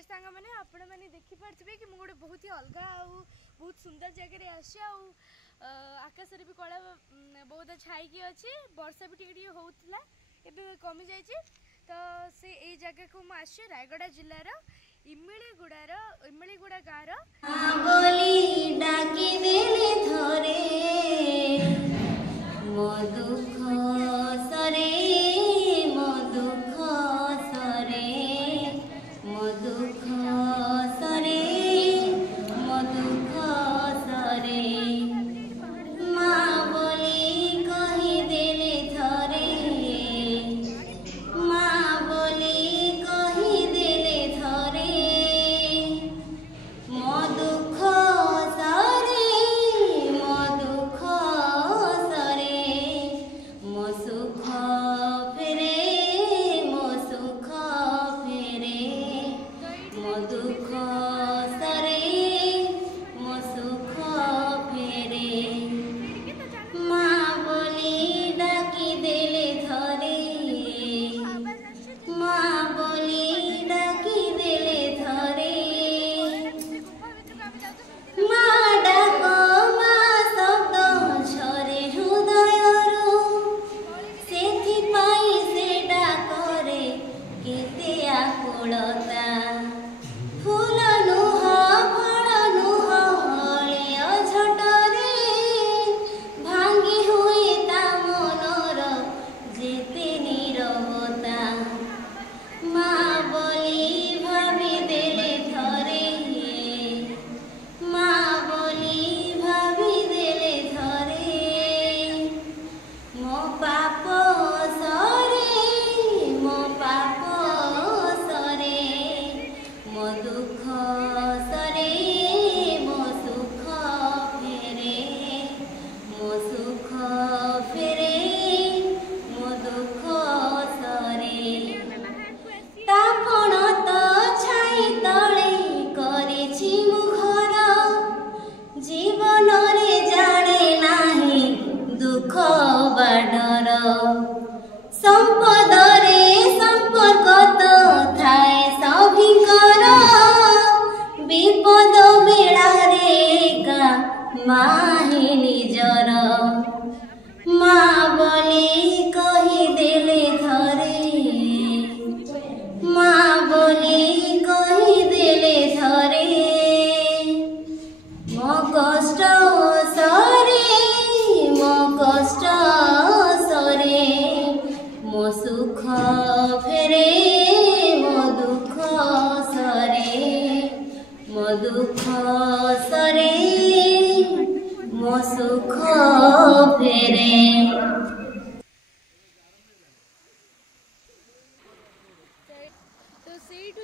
Dear सांग मैंने आपण मैंने देखिपे कि मुझे बहुत ही अलग बहुत सुंदर जगह आकाश भी कला बहुत छाई अच्छी वर्षा भी टी होता ए कमी जाइए तो से यही जगह को मुझे रायगड़ा जिलार इमिलीगुड़ा गाँव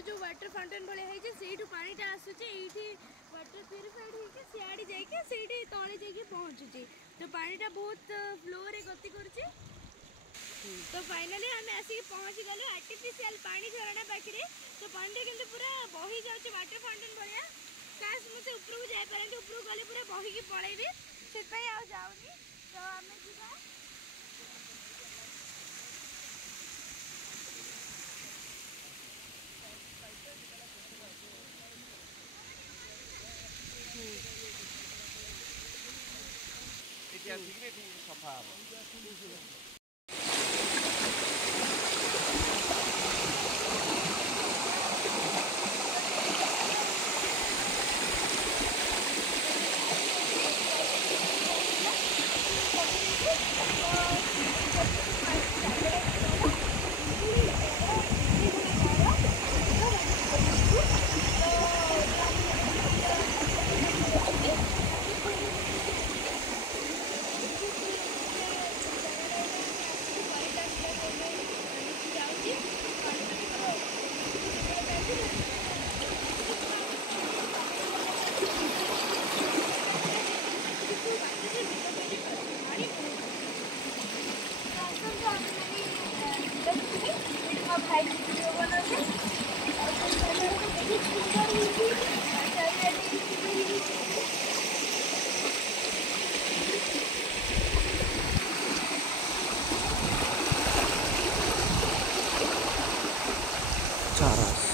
जो वाटर फाउंटेन भाई से पानीटा आसूचे वाटर प्यूरीफाइड होके सियाड़ी जाके से तले जाके पहुँचुचे तो पानीटा बहुत फ्लो रे गति करुचे तो फाइनली आम आसिक पहुँची गलु आर्टिफिशियल पानी झरणा पाखे तो पानीटा किंतु पूरा बही जाऊँचे वाटर फाउंटेन भाया काश मुझे उपरको जापारे उपरको गले पूरा बहीकी पलैबी से जाऊनी तो आम जा सफा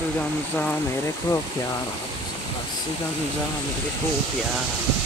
रसगंजा मेरे को प्यारा, रसगंजा मेरे को प्यारा।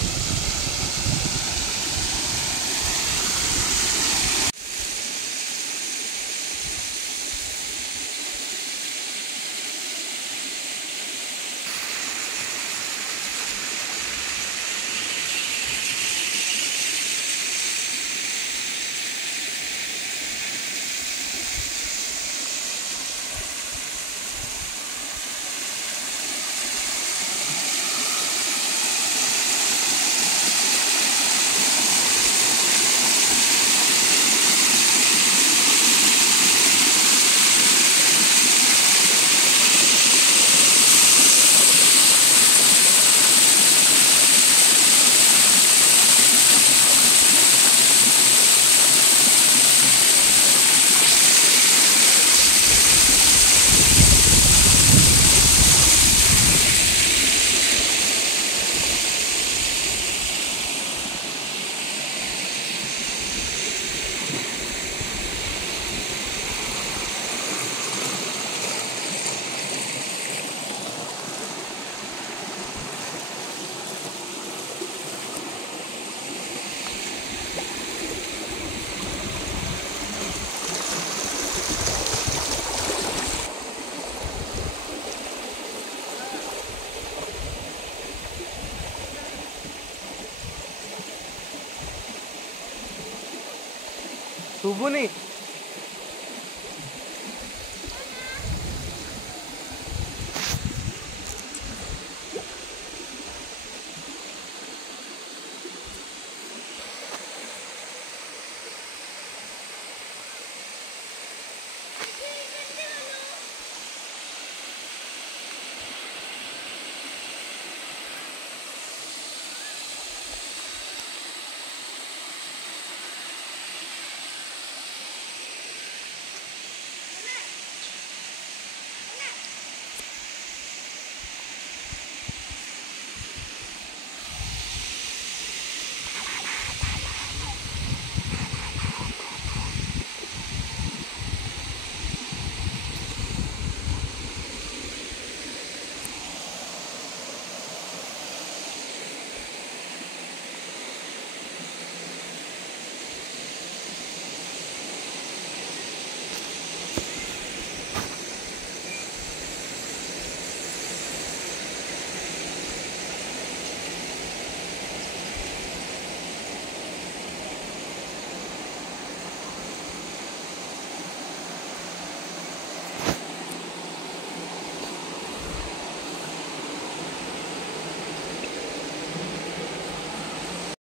शुभुनी